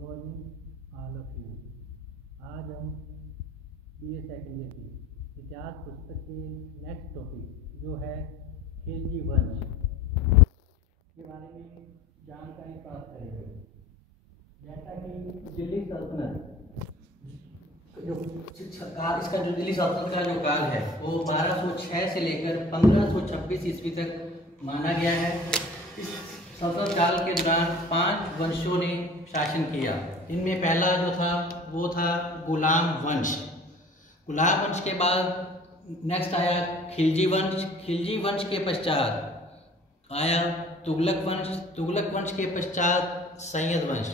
Good morning all of you. आज हम BA second year की इतिहास पुस्तक के नेक्स्ट टॉपिक जो है खिलजी वंश के बारे में जानकारी प्राप्त करेंगे। जैसा कि दिल्ली सल्तनत इसका जो दिल्ली सल्तनत का जो काल है वो 1206 से लेकर 1526 ईस्वी तक माना गया है। इस सल्तनत काल के दौरान 5 वंशों ने शासन किया। इनमें पहला जो था वो था गुलाम वंश। गुलाम वंश के बाद नेक्स्ट आया खिलजी वंश। खिलजी वंश के पश्चात आया तुगलक वंश। तुगलक वंश के पश्चात सैयद वंश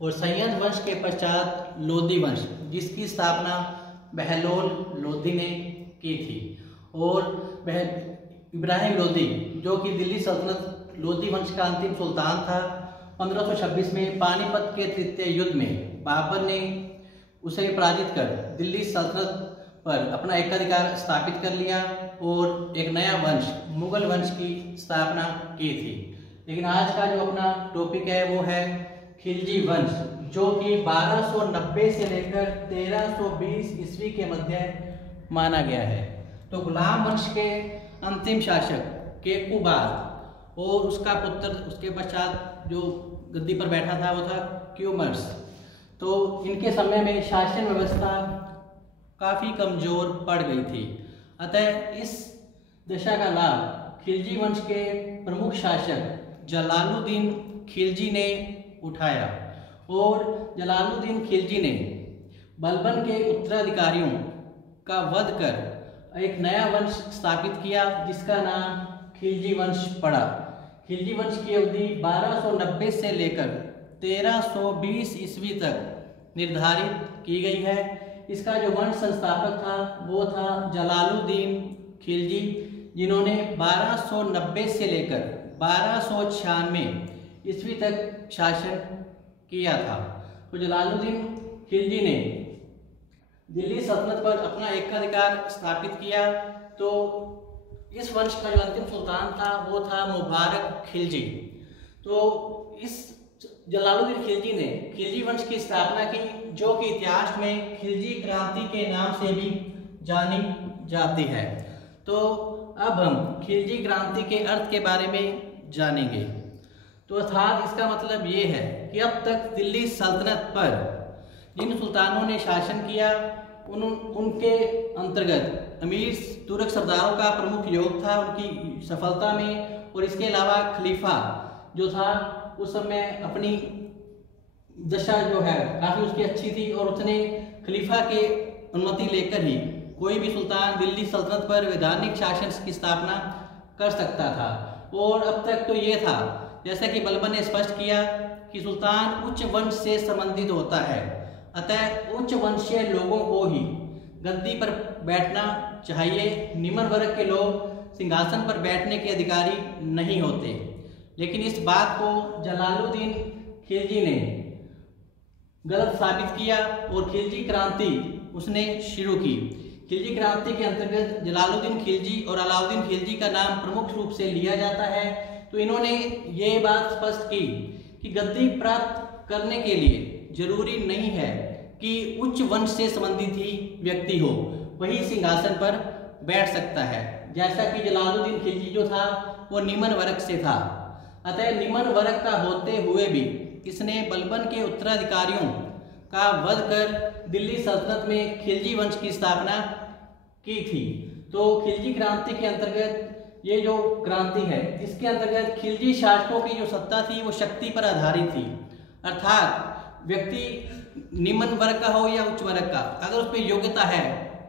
और सैयद वंश के पश्चात लोधी वंश, जिसकी स्थापना बहलोल लोधी ने की थी। और इब्राहिम लोधी जो कि दिल्ली सल्तनत लोधी वंश का अंतिम सुल्तान था, 1526 में पानीपत के तृतीय युद्ध में बाबर ने उसे पराजित कर दिल्ली सल्तनत पर अपना एकाधिकार स्थापित कर लिया और एक नया वंश मुगल वंश की स्थापना की थी। लेकिन आज का जो अपना टॉपिक है वो है खिलजी वंश, जो कि 1290 से लेकर 1320 ईस्वी के मध्य माना गया है। तो गुलाम वंश के अंतिम शासक केकुबार और उसका पुत्र उसके पश्चात जो गद्दी पर बैठा था वो था क्यूमर्स। तो इनके समय में शासन व्यवस्था काफ़ी कमज़ोर पड़ गई थी। अतः इस दशा का लाभ खिलजी वंश के प्रमुख शासक जलालुद्दीन खिलजी ने उठाया और जलालुद्दीन खिलजी ने बलबन के उत्तराधिकारियों का वध कर एक नया वंश स्थापित किया, जिसका नाम खिलजी वंश पड़ा। खिलजी वंश की अवधि 1290 से लेकर 1320 ईस्वी तक निर्धारित की गई है। इसका जो वंश संस्थापक था वो था जलालुद्दीन खिलजी, जिन्होंने 1290 से लेकर 1296 ईस्वी तक शासन किया था। तो जलालुद्दीन खिलजी ने दिल्ली सल्तनत पर अपना एकाधिकार स्थापित किया। तो इस वंश का जो अंतिम सुल्तान था वो था मुबारक खिलजी। तो इस जलालुद्दीन खिलजी ने खिलजी वंश की स्थापना की, जो कि इतिहास में खिलजी क्रांति के नाम से भी जानी जाती है। तो अब हम खिलजी क्रांति के अर्थ के बारे में जानेंगे। तो अर्थात इसका मतलब ये है कि अब तक दिल्ली सल्तनत पर जिन सुल्तानों ने शासन किया उनके अंतर्गत अमीर तुर्क सरदारों का प्रमुख योग था उनकी सफलता में। और इसके अलावा खलीफा जो था उस समय अपनी दशा जो है काफ़ी उसकी अच्छी थी और उसने खलीफा के अनुमति लेकर ही कोई भी सुल्तान दिल्ली सल्तनत पर वैधानिक शासन की स्थापना कर सकता था। और अब तक तो ये था, जैसा कि बलबन ने स्पष्ट किया, कि सुल्तान उच्च वंश से संबंधित होता है। अतः उच्च वंशीय लोगों को ही गद्दी पर बैठना चाहिए। निम्न वर्ग के लोग सिंहासन पर बैठने के अधिकारी नहीं होते। लेकिन इस बात को जलालुद्दीन खिलजी ने गलत साबित किया और खिलजी क्रांति उसने शुरू की। खिलजी क्रांति के अंतर्गत जलालुद्दीन खिलजी और अलाउद्दीन खिलजी का नाम प्रमुख रूप से लिया जाता है। तो इन्होंने ये बात स्पष्ट की कि गद्दी प्राप्त करने के लिए जरूरी नहीं है कि उच्च वंश से संबंधित ही व्यक्ति हो, वही सिंहासन पर बैठ सकता है। जैसा कि जलालुद्दीन खिलजी जो था वो निम्न वर्ग से था। अतः निम्न वर्ग का होते हुए भी इसने बलबन के उत्तराधिकारियों का वध कर दिल्ली सल्तनत में खिलजी वंश की स्थापना की थी। तो खिलजी क्रांति के अंतर्गत ये जो क्रांति है, इसके अंतर्गत खिलजी शासकों की जो सत्ता थी वो शक्ति पर आधारित थी। अर्थात व्यक्ति निम्न वर्ग का हो या उच्च वर्ग का, अगर उस पर योग्यता है,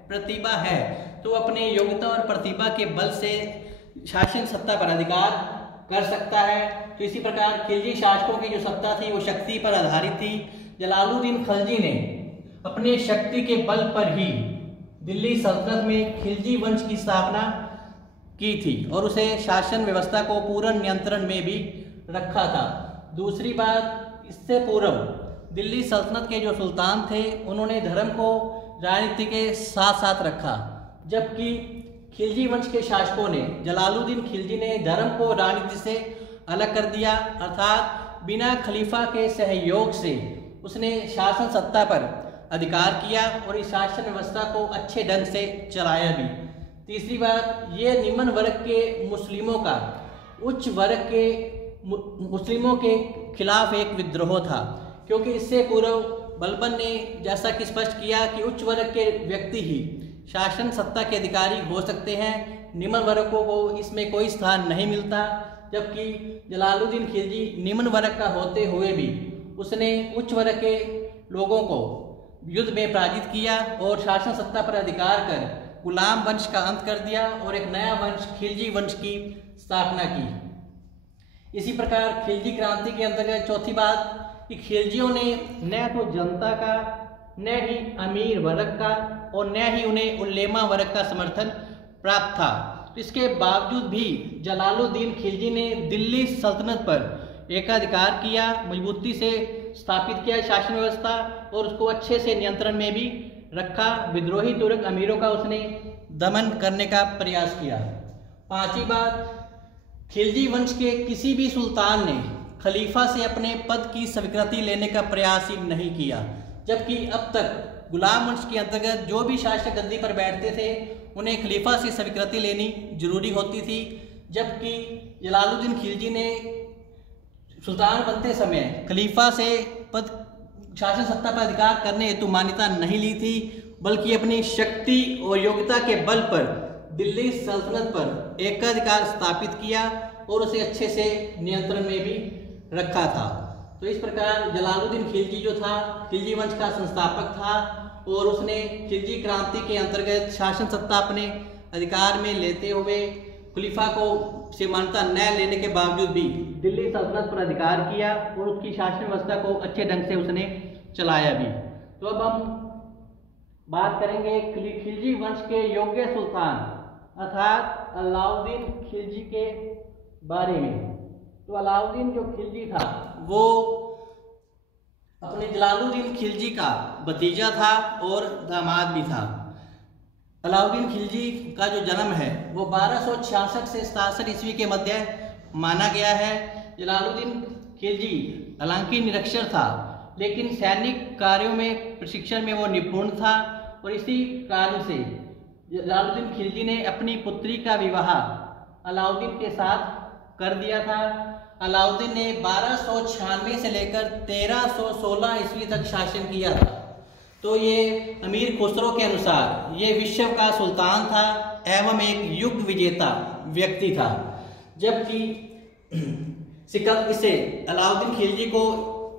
प्रतिभा है, तो अपने योग्यता और प्रतिभा के बल से शासन सत्ता पर अधिकार कर सकता है। तो इसी प्रकार खिलजी शासकों की जो सत्ता थी वो शक्ति पर आधारित थी। जलालुद्दीन खिलजी ने अपने शक्ति के बल पर ही दिल्ली सल्तनत में खिलजी वंश की स्थापना की थी और उसे शासन व्यवस्था को पूर्ण नियंत्रण में भी रखा था। दूसरी बात, इससे पूर्व दिल्ली सल्तनत के जो सुल्तान थे उन्होंने धर्म को राजनीति के साथ साथ रखा, जबकि खिलजी वंश के शासकों ने, जलालुद्दीन खिलजी ने धर्म को राजनीति से अलग कर दिया। अर्थात बिना खलीफा के सहयोग से उसने शासन सत्ता पर अधिकार किया और इस शासन व्यवस्था को अच्छे ढंग से चलाया भी। तीसरी बात, ये निम्न वर्ग के मुस्लिमों का उच्च वर्ग के मुस्लिमों के खिलाफ एक विद्रोह था, क्योंकि इससे पूर्व बलबन ने जैसा कि स्पष्ट किया कि उच्च वर्ग के व्यक्ति ही शासन सत्ता के अधिकारी हो सकते हैं, निम्न वर्गों को इसमें कोई स्थान नहीं मिलता। जबकि जलालुद्दीन खिलजी निम्न वर्ग का होते हुए भी उसने उच्च वर्ग के लोगों को युद्ध में पराजित किया और शासन सत्ता पर अधिकार कर गुलाम वंश का अंत कर दिया और एक नया वंश खिलजी वंश की स्थापना की। इसी प्रकार खिलजी क्रांति के अंतर्गत चौथी बात कि खिलजियों ने न तो जनता का, न ही अमीर वर्ग का और न ही उन्हें उल्लेमा वर्ग का समर्थन प्राप्त था। इसके बावजूद भी जलालुद्दीन खिलजी ने दिल्ली सल्तनत पर एकाधिकार किया, मजबूती से स्थापित किया शासन व्यवस्था और उसको अच्छे से नियंत्रण में भी रखा। विद्रोही तुर्क अमीरों का उसने दमन करने का प्रयास किया। पांचवी बात, खिलजी वंश के किसी भी सुल्तान ने खलीफा से अपने पद की स्वीकृति लेने का प्रयास ही नहीं किया, जबकि अब तक गुलाम वंश के अंतर्गत जो भी शासक गद्दी पर बैठते थे उन्हें खलीफा से स्वीकृति लेनी जरूरी होती थी। जबकि जलालुद्दीन खिलजी ने सुल्तान बनते समय खलीफा से पद शासन सत्ता पर अधिकार करने हेतु मान्यता नहीं ली थी, बल्कि अपनी शक्ति और योग्यता के बल पर दिल्ली सल्तनत पर एकाधिकार स्थापित किया और उसे अच्छे से नियंत्रण में भी रखा था। तो इस प्रकार जलालुद्दीन खिलजी जो था, खिलजी वंश का संस्थापक था और उसने खिलजी क्रांति के अंतर्गत शासन सत्ता अपने अधिकार में लेते हुए खलीफा को से मान्यता न लेने के बावजूद भी दिल्ली सल्तनत पर अधिकार किया और उसकी शासन व्यवस्था को अच्छे ढंग से उसने चलाया भी। तो अब हम बात करेंगे खिलजी वंश के योग्य सुल्तान अर्थात अलाउद्दीन खिलजी के बारे में। तो अलाउद्दीन जो खिलजी था वो अपने जलालुद्दीन खिलजी का भतीजा था और दामाद भी था। अलाउद्दीन खिलजी का जो जन्म है वो 1266 से 67 ईस्वी के मध्य माना गया है। जलालुद्दीन खिलजी हालांकि निरक्षर था, लेकिन सैनिक कार्यों में प्रशिक्षण में वो निपुण था और इसी कारण से जलालुद्दीन खिलजी ने अपनी पुत्री का विवाह अलाउद्दीन के साथ कर दिया था। अलाउद्दीन ने 1296 से लेकर 1316 ईस्वी तक शासन किया था। तो ये अमीर खुसरो के अनुसार ये विश्व का सुल्तान था एवं एक युग विजेता व्यक्ति था। जबकि इसे अलाउद्दीन खिलजी को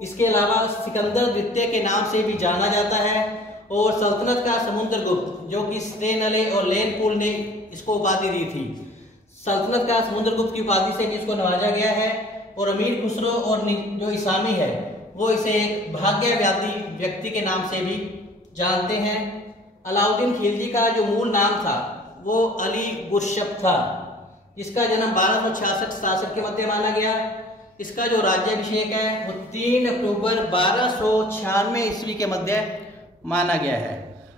इसके अलावा सिकंदर द्वितीय के नाम से भी जाना जाता है और सल्तनत का समुद्रगुप्त जो कि स्टेनले और लेनपुल ने इसको उपाधि दी थी। सल्तनत का समुद्रगुप्त की उपाधि से इसको नवाजा गया है और अमीर खुसरो और जो इसामी है वो इसे एक भाग्यवादी व्यक्ति के नाम से भी जानते हैं। अलाउद्दीन खिलजी का जो मूल नाम था वो अली गुरशप था, जिसका जन्म 1266 के मध्य माना गया। इसका जो राज्याभिषेक है वो 3 अक्टूबर 1296 ईस्वी के मध्य माना गया है।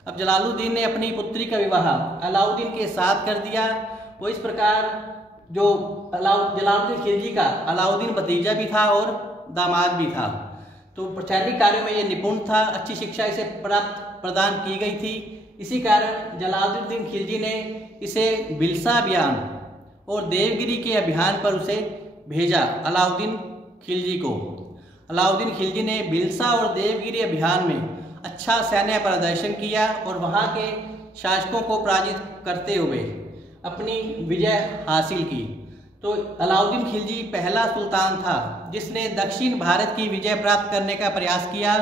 अब जलालुद्दीन ने अपनी पुत्री का विवाह अलाउद्दीन के साथ कर दिया। वो इस प्रकार जो जलालुद्दीन खिलजी का अलाउद्दीन भतीजा भी था और दामाद भी था। तो सैनिक कार्यों में ये निपुण था, अच्छी शिक्षा इसे प्रदान की गई थी। इसी कारण जलालुद्दीन खिलजी ने इसे बिलसा अभियान और देवगिरी के अभियान पर उसे भेजा अलाउद्दीन खिलजी को। अलाउद्दीन खिलजी ने बिलसा और देवगिरी अभियान में अच्छा सैन्य प्रदर्शन किया और वहाँ के शासकों को पराजित करते हुए अपनी विजय हासिल की। तो अलाउद्दीन खिलजी पहला सुल्तान था जिसने दक्षिण भारत की विजय प्राप्त करने का प्रयास किया।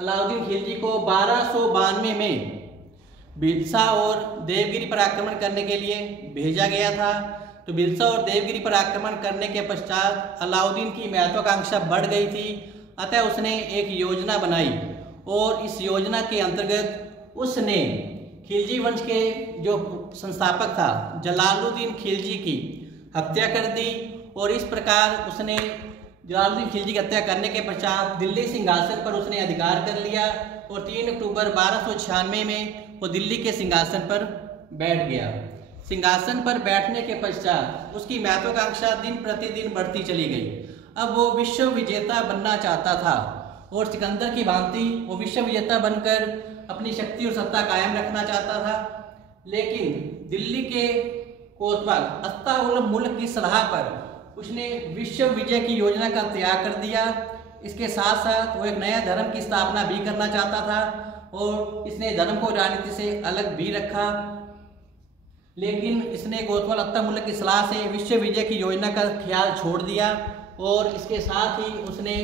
अलाउद्दीन खिलजी को 1292 में बिलसा और देवगिरी पर आक्रमण करने के लिए भेजा गया था। तो बिलसा और देवगिरी पर आक्रमण करने के पश्चात अलाउद्दीन की महत्वाकांक्षा बढ़ गई थी, अतः उसने एक योजना बनाई और इस योजना के अंतर्गत उसने खिलजी वंश के जो संस्थापक था जलालुद्दीन खिलजी की हत्या कर दी और इस प्रकार उसने जलालुद्दीन खिलजी की हत्या करने के पश्चात दिल्ली सिंहासन पर उसने अधिकार कर लिया और 3 अक्टूबर 1296 में वो दिल्ली के सिंहासन पर बैठ गया। सिंहासन पर बैठने के पश्चात उसकी महत्वाकांक्षा दिन प्रतिदिन बढ़ती चली गई। अब वो विश्व विजेता बनना चाहता था और सिकंदर की भांति वो विश्व विजेता बनकर अपनी शक्ति और सत्ता कायम रखना चाहता था। लेकिन दिल्ली के कोतवाल अत्ता मुल्क की सलाह पर उसने विश्व विजय की योजना का त्याग कर दिया। इसके साथ साथ वो एक नया धर्म की स्थापना भी करना चाहता था और इसने धर्म को राजनीति से अलग भी रखा। लेकिन इसने कोतवाल अत्ता मुल्क की सलाह से विश्व विजय की योजना का ख्याल छोड़ दिया और इसके साथ ही उसने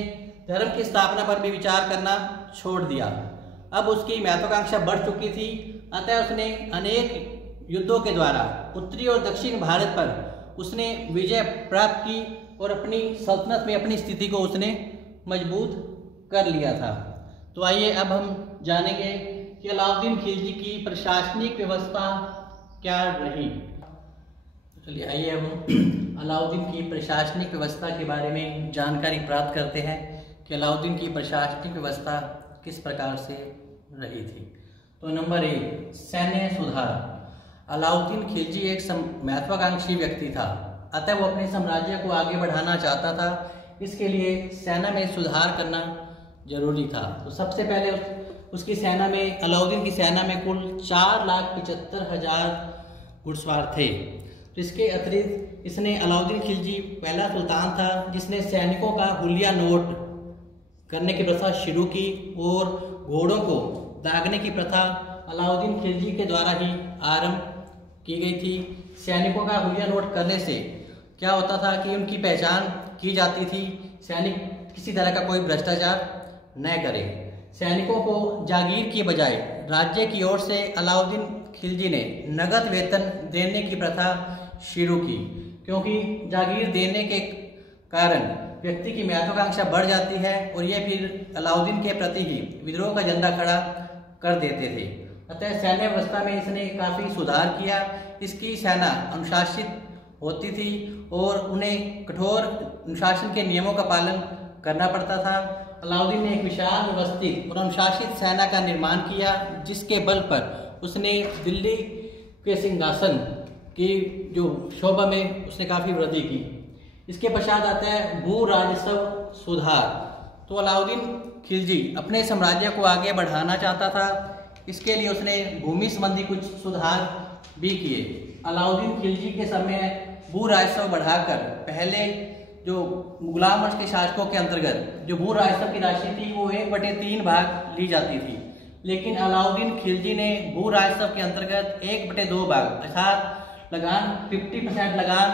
धर्म की स्थापना पर भी विचार करना छोड़ दिया। अब उसकी महत्वाकांक्षा बढ़ चुकी थी, अतः उसने अनेक युद्धों के द्वारा उत्तरी और दक्षिण भारत पर उसने विजय प्राप्त की और अपनी सल्तनत में अपनी स्थिति को उसने मजबूत कर लिया था। तो आइए अब हम जानेंगे कि अलाउद्दीन खिलजी की प्रशासनिक व्यवस्था क्या रही। चलिए आइए हम अलाउद्दीन की प्रशासनिक व्यवस्था के बारे में जानकारी प्राप्त करते हैं कि अलाउद्दीन की प्रशासनिक व्यवस्था किस प्रकार से रही थी। तो नंबर 1, सैन्य सुधार। अलाउद्दीन खिलजी एक महत्वाकांक्षी व्यक्ति था, अतः वो अपने साम्राज्य को आगे बढ़ाना चाहता था। इसके लिए सेना में सुधार करना जरूरी था। तो सबसे पहले उसकी सेना में, अलाउद्दीन की सेना में कुल 4,75,000 घुड़सवार थे। तो इसके अतिरिक्त इसने, अलाउद्दीन खिलजी पहला सुल्तान था जिसने सैनिकों का हुलिया नोट करने की प्रथा शुरू की और घोड़ों को दागने की प्रथा अलाउद्दीन खिलजी के द्वारा ही आरंभ की गई थी। सैनिकों का हुलिया नोट करने से क्या होता था कि उनकी पहचान की जाती थी, सैनिक किसी तरह का कोई भ्रष्टाचार न करे। सैनिकों को जागीर के बजाय राज्य की ओर से अलाउद्दीन खिलजी ने नगद वेतन देने की प्रथा शुरू की, क्योंकि जागीर देने के कारण व्यक्ति की महत्वाकांक्षा बढ़ जाती है और ये फिर अलाउद्दीन के प्रति ही विद्रोह का झंडा खड़ा कर देते थे। अतः सैन्य व्यवस्था में इसने काफ़ी सुधार किया। इसकी सेना अनुशासित होती थी और उन्हें कठोर अनुशासन के नियमों का पालन करना पड़ता था। अलाउद्दीन ने एक विशाल व्यवस्थित और अनुशासित सेना का निर्माण किया, जिसके बल पर उसने दिल्ली के सिंहासन की जो शोभा में उसने काफ़ी वृद्धि की। इसके पश्चात आता है भू राजस्व सुधार। तो अलाउद्दीन खिलजी अपने साम्राज्य को आगे बढ़ाना चाहता था। इसके लिए उसने भूमि संबंधी कुछ सुधार भी किए। अलाउद्दीन खिलजी के समय भू राजस्व बढ़ाकर पहले जो गुलाम वंश के शासकों के अंतर्गत जो भू राजस्व की राशि थी वो 1/3 भाग ली जाती थी, लेकिन अलाउद्दीन खिलजी ने भू राजस्व के अंतर्गत 1/2 भाग अर्थात लगान 50% लगान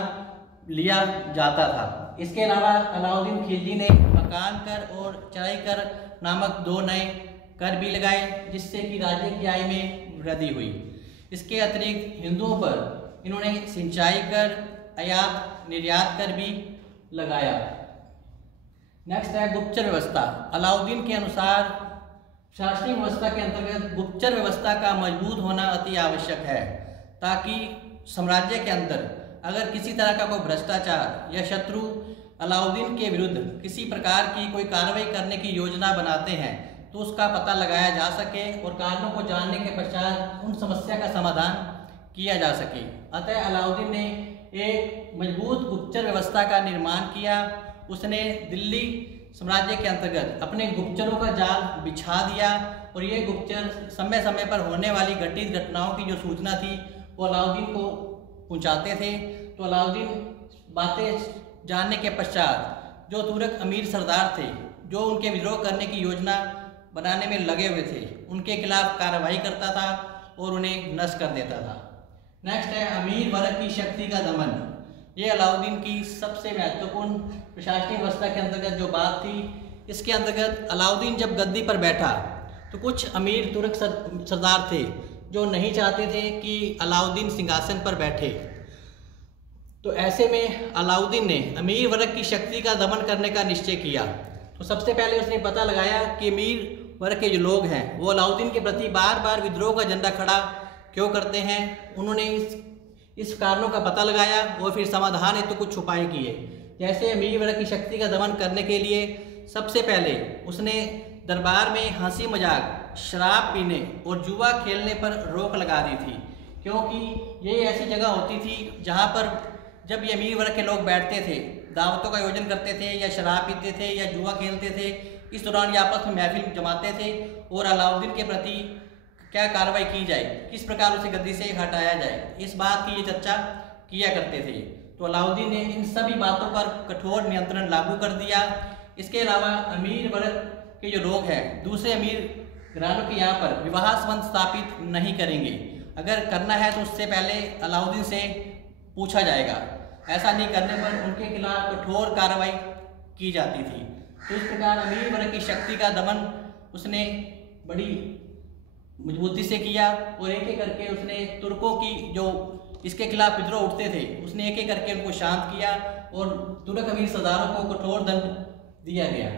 लिया जाता था। इसके अलावा अलाउद्दीन खिलजी ने मकान कर और चराई कर नामक 2 नए कर भी लगाए, जिससे कि राज्य की आय में वृद्धि हुई। इसके अतिरिक्त हिंदुओं पर इन्होंने सिंचाई कर, आयात निर्यात कर भी लगाया। नेक्स्ट है गुप्तचर व्यवस्था। अलाउद्दीन के अनुसार शासकीय व्यवस्था के अंतर्गत गुप्तचर व्यवस्था का मजबूत होना अति आवश्यक है, ताकि साम्राज्य के अंदर अगर किसी तरह का कोई भ्रष्टाचार या शत्रु अलाउद्दीन के विरुद्ध किसी प्रकार की कोई कार्रवाई करने की योजना बनाते हैं तो उसका पता लगाया जा सके और कारणों को जानने के पश्चात उन समस्या का समाधान किया जा सके। अतः अलाउद्दीन ने एक मजबूत गुप्तचर व्यवस्था का निर्माण किया। उसने दिल्ली साम्राज्य के अंतर्गत अपने गुप्तचरों का जाल बिछा दिया और ये गुप्तचर समय समय पर होने वाली घटित घटनाओं की जो सूचना थी वो अलाउद्दीन को पहुंचाते थे। तो अलाउद्दीन बातें जानने के पश्चात जो तुर्क अमीर सरदार थे जो उनके विद्रोह करने की योजना बनाने में लगे हुए थे उनके खिलाफ कार्रवाई करता था और उन्हें नष्ट कर देता था। नेक्स्ट है अमीर वर्ग की शक्ति का दमन। ये अलाउद्दीन की सबसे महत्वपूर्ण प्रशासनिक व्यवस्था के अंतर्गत जो बात थी। इसके अंतर्गत अलाउद्दीन जब गद्दी पर बैठा तो कुछ अमीर तुर्क सरदार थे जो नहीं चाहते थे कि अलाउद्दीन सिंहासन पर बैठे। तो ऐसे में अलाउद्दीन ने अमीर वर्ग की शक्ति का दमन करने का निश्चय किया। तो सबसे पहले उसने पता लगाया कि अमीर वर्ग के जो लोग हैं वो अलाउद्दीन के प्रति बार बार विद्रोह का झंडा खड़ा क्यों करते हैं। उन्होंने इस कारणों का पता लगाया और फिर समाधान हेतु कुछ उपाय किए। जैसे अमीर वर्ग की शक्ति का दमन करने के लिए सबसे पहले उसने दरबार में हंसी मजाक, शराब पीने और जुआ खेलने पर रोक लगा दी थी, क्योंकि ये ऐसी जगह होती थी जहाँ पर जब ये अमीर वर्ग के लोग बैठते थे, दावतों का आयोजन करते थे या शराब पीते थे या जुआ खेलते थे, इस दौरान ये आपस में महफिल जमाते थे और अलाउद्दीन के प्रति क्या कार्रवाई की जाए, किस प्रकार उसे गद्दी से हटाया जाए, इस बात की ये चर्चा किया करते थे। तो अलाउद्दीन ने इन सभी बातों पर कठोर नियंत्रण लागू कर दिया। इसके अलावा अमीर वर्ग के जो लोग हैं दूसरे अमीर घरानों के यहाँ पर विवाह संबंध स्थापित नहीं करेंगे। अगर करना है तो उससे पहले अलाउद्दीन से पूछा जाएगा। ऐसा नहीं करने पर उनके खिलाफ कठोर कार्रवाई की जाती थी। तो इस प्रकार अमीर वर्ग की शक्ति का दमन उसने बड़ी मजबूती से किया और एक एक करके उसने तुर्कों की जो इसके खिलाफ विद्रोह उठते थे उसने एक एक करके उनको शांत किया और तुर्क अमीर सरदारों को कठोर दंड दिया गया।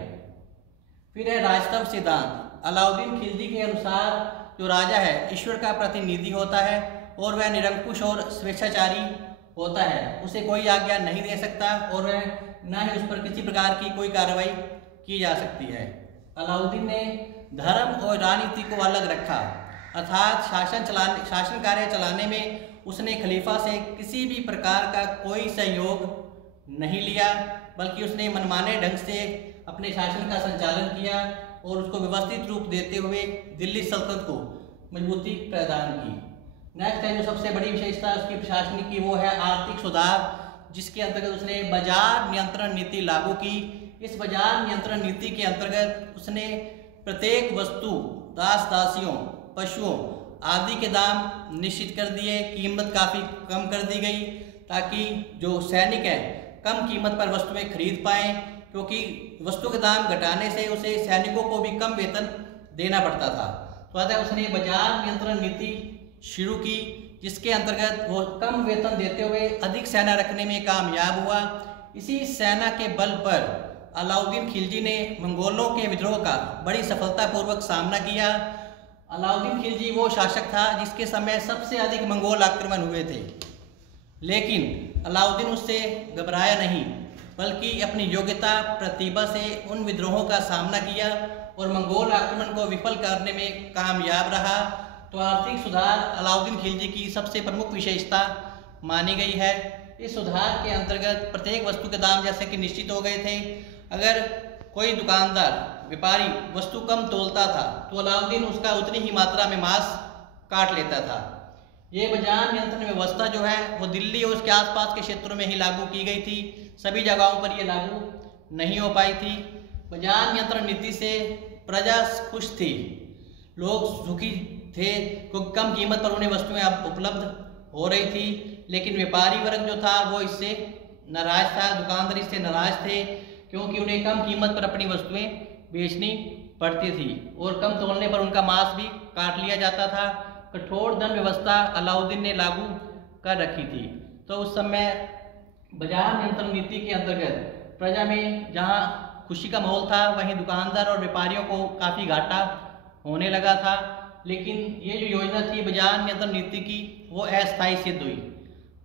फिर है राजतंत्र सिद्धांत। अलाउद्दीन खिलजी के अनुसार जो राजा है ईश्वर का प्रतिनिधि होता है और वह निरंकुश और स्वेच्छाचारी होता है, उसे कोई आज्ञा नहीं दे सकता और वह न ही उस पर किसी प्रकार की कोई कार्रवाई की जा सकती है। अलाउद्दीन ने धर्म और राजनीति को अलग रखा, अर्थात शासन कार्य चलाने में उसने खलीफा से किसी भी प्रकार का कोई सहयोग नहीं लिया, बल्कि उसने मनमाने ढंग से अपने शासन का संचालन किया और उसको व्यवस्थित रूप देते हुए दिल्ली सल्तनत को मजबूती प्रदान की। नेक्स्ट है जो सबसे बड़ी विशेषता उसकी प्रशासनिक की, वो है आर्थिक सुधार, जिसके अंतर्गत उसने बाजार नियंत्रण नीति लागू की। इस बाजार नियंत्रण नीति के अंतर्गत उसने प्रत्येक वस्तु, दास दासियों, पशुओं आदि के दाम निश्चित कर दिए। कीमत काफ़ी कम कर दी गई ताकि जो सैनिक है कम कीमत पर वस्तुएं खरीद पाएँ, क्योंकि वस्तु के दाम घटाने से उसे सैनिकों को भी कम वेतन देना पड़ता था। तो अतः उसने बाजार नियंत्रण नीति शुरू की, जिसके अंतर्गत वो कम वेतन देते हुए अधिक सेना रखने में कामयाब हुआ। इसी सेना के बल पर अलाउद्दीन खिलजी ने मंगोलों के विद्रोह का बड़ी सफलतापूर्वक सामना किया। अलाउद्दीन खिलजी वो शासक था जिसके समय सबसे अधिक मंगोल आक्रमण हुए थे, लेकिन अलाउद्दीन उससे घबराया नहीं, बल्कि अपनी योग्यता प्रतिभा से उन विद्रोहों का सामना किया और मंगोल आक्रमण को विफल करने में कामयाब रहा। तो आर्थिक सुधार अलाउद्दीन खिलजी की सबसे प्रमुख विशेषता मानी गई है। इस सुधार के अंतर्गत प्रत्येक वस्तु के दाम जैसे कि निश्चित हो गए थे। अगर कोई दुकानदार व्यापारी वस्तु कम तोलता था तो अलाउद्दीन उसका उतनी ही मात्रा में मांस काट लेता था। ये बाजार नियंत्रण व्यवस्था जो है वो दिल्ली और उसके आसपास के क्षेत्रों में ही लागू की गई थी, सभी जगहों पर ये लागू नहीं हो पाई थी। बाजार नियंत्रण नीति से प्रजा खुश थी, लोग सुखी थे क्योंकि कम कीमत पर उन्हें वस्तुएं अब उपलब्ध हो रही थी। लेकिन व्यापारी वर्ग जो था वो इससे नाराज था, दुकानदार इससे नाराज थे, क्योंकि उन्हें कम कीमत पर अपनी वस्तुएं बेचनी पड़ती थी और कम तोलने पर उनका मांस भी काट लिया जाता था। कठोर दंड व्यवस्था अलाउद्दीन ने लागू कर रखी थी। तो उस समय बाजार नियंत्रण नीति के अंतर्गत प्रजा में जहां खुशी का माहौल था, वहीं दुकानदार और व्यापारियों को काफ़ी घाटा होने लगा था। लेकिन ये जो योजना थी बाजार नियंत्रण नीति की, वो अस्थायी सिद्ध हुई।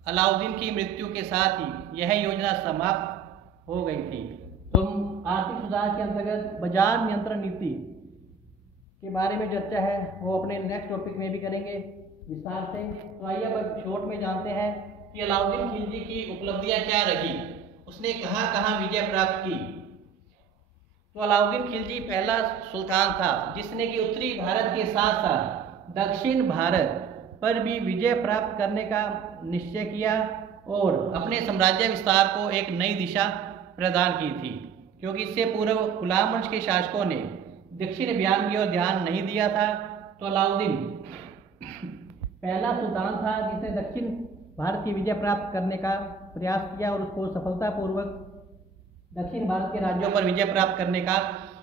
अलाउद्दीन की मृत्यु के साथ ही यह योजना समाप्त हो गई थी। तो आर्थिक सुधार के अंतर्गत बाजार नियंत्रण नीति के बारे में चर्चा है वो अपने नेक्स्ट टॉपिक में भी करेंगे विस्तार से। तो आइए अब शॉर्ट में जानते हैं कि अलाउद्दीन खिलजी की उपलब्धियां क्या रही, उसने कहाँ कहाँ विजय प्राप्त की। तो अलाउद्दीन खिलजी पहला सुल्तान था जिसने कि उत्तरी भारत के साथ साथ दक्षिण भारत पर भी विजय प्राप्त करने का निश्चय किया और अपने साम्राज्य विस्तार को एक नई दिशा प्रदान की थी, क्योंकि इससे पूर्व गुलाम वंश के शासकों ने दक्षिण अभियान की ओर ध्यान नहीं दिया था। तो अलाउद्दीन पहला सुल्तान था जिसने दक्षिण भारत की विजय प्राप्त करने का प्रयास किया और उसको सफलतापूर्वक दक्षिण भारत के राज्यों पर विजय प्राप्त करने का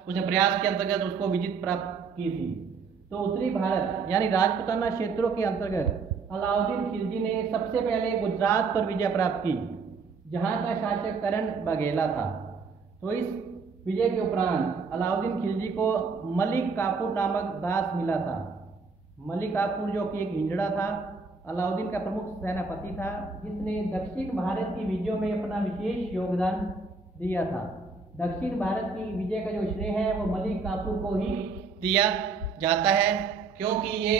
उसने प्रयास के अंतर्गत उसको विजय प्राप्त की थी। तो उत्तरी भारत यानी राजपूताना क्षेत्रों के अंतर्गत अलाउद्दीन खिलजी ने सबसे पहले गुजरात पर विजय प्राप्त की, जहां का शासक करण बघेला था। तो इस विजय के उपरांत अलाउद्दीन खिलजी को मलिक काफूर नामक दास मिला था। मलिक काफूर जो कि एक हिजड़ा था, अलाउद्दीन का प्रमुख सेनापति था, जिसने दक्षिण भारत की विजयों में अपना विशेष योगदान दिया था। दक्षिण भारत की विजय का जो श्रेय है वो मलिक काफूर को ही दिया जाता है, क्योंकि ये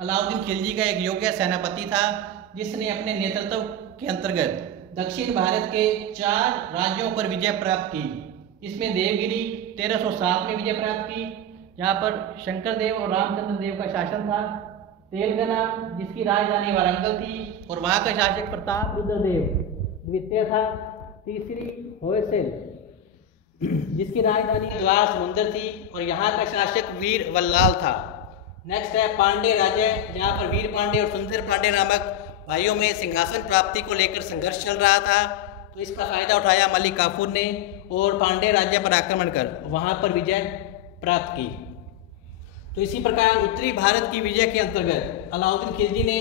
अलाउद्दीन खिलजी का एक योग्य सेनापति था जिसने अपने नेतृत्व के अंतर्गत दक्षिण भारत के 4 राज्यों पर विजय प्राप्त की। इसमें देवगिरी 1307 में विजय प्राप्त की, जहाँ पर शंकर देव और रामचंद्र देव का शासन था। तेलंगाना जिसकी राजधानी वारंगल थी और वहाँ का शासक प्रताप रुद्र देव द्वितीय था। तीसरी होयसल जिसकी राजधानी द्वार समुंदर थी और यहाँ का शासक वीर वल्लाल था। नेक्स्ट है पांडे राज्य, जहाँ पर वीर पांडे और सुंदर पांडे नामक भाइयों में सिंहासन प्राप्ति को लेकर संघर्ष चल रहा था। तो इसका फायदा उठाया मलिक काफूर ने और पांडे राज्य पर आक्रमण कर वहाँ पर विजय प्राप्त की। तो इसी प्रकार उत्तरी भारत की विजय के अंतर्गत अलाउद्दीन खिलजी ने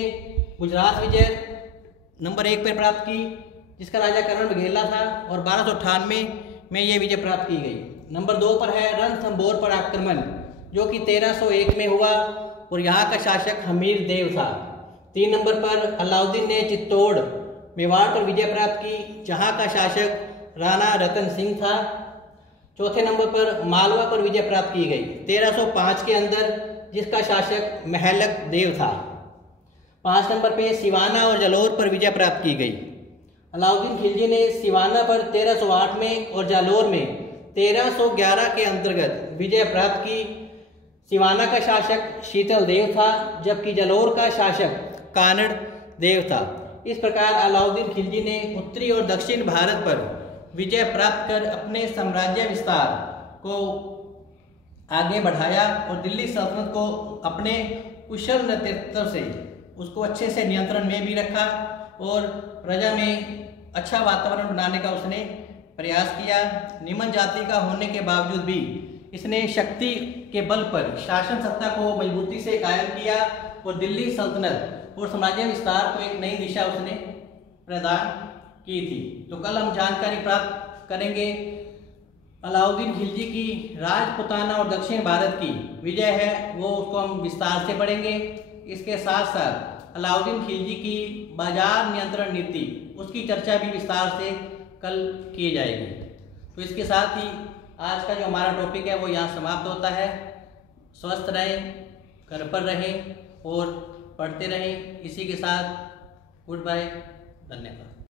गुजरात विजय नंबर 1 पर प्राप्त की, जिसका राजा करण बघेला था और 1298 में यह विजय प्राप्त की गई। नंबर 2 पर है रणथंभौर पर आक्रमण, जो कि 1301 में हुआ और यहाँ का शासक हमीर देव था। 3 नंबर पर अलाउद्दीन ने चित्तौड़ मेवाड़ पर विजय प्राप्त की, जहाँ का शासक राणा रतन सिंह था। चौथे नंबर पर मालवा पर विजय प्राप्त की गई 1305 के अंदर, जिसका शासक महलक देव था। 5 नंबर पे सिवाना और जालौर पर विजय प्राप्त की गई। अलाउद्दीन खिलजी ने सिवाना पर 1308 में और जालौर में 1311 के अंतर्गत विजय प्राप्त की। सिवाना का शासक शीतल देव था, जबकि जालौर का शासक कानड़ देव था। इस प्रकार अलाउद्दीन खिलजी ने उत्तरी और दक्षिण भारत पर विजय प्राप्त कर अपने साम्राज्य विस्तार को आगे बढ़ाया और दिल्ली सल्तनत को अपने कुशल नेतृत्व से उसको अच्छे से नियंत्रण में भी रखा और प्रजा में अच्छा वातावरण बनाने का उसने प्रयास किया। निम्न जाति का होने के बावजूद भी इसने शक्ति के बल पर शासन सत्ता को मजबूती से कायम किया और दिल्ली सल्तनत और साम्राज्य विस्तार को एक नई दिशा उसने प्रदान की थी। तो कल हम जानकारी प्राप्त करेंगे अलाउद्दीन खिलजी की राजपुताना और दक्षिण भारत की विजय है वो उसको हम विस्तार से पढ़ेंगे। इसके साथ साथ अलाउद्दीन खिलजी की बाजार नियंत्रण नीति उसकी चर्चा भी विस्तार से कल की जाएगी। तो इसके साथ ही आज का जो हमारा टॉपिक है वो यहाँ समाप्त होता है। स्वस्थ रहें, घर पर रहें और पढ़ते रहें। इसी के साथ गुड बाय, धन्यवाद।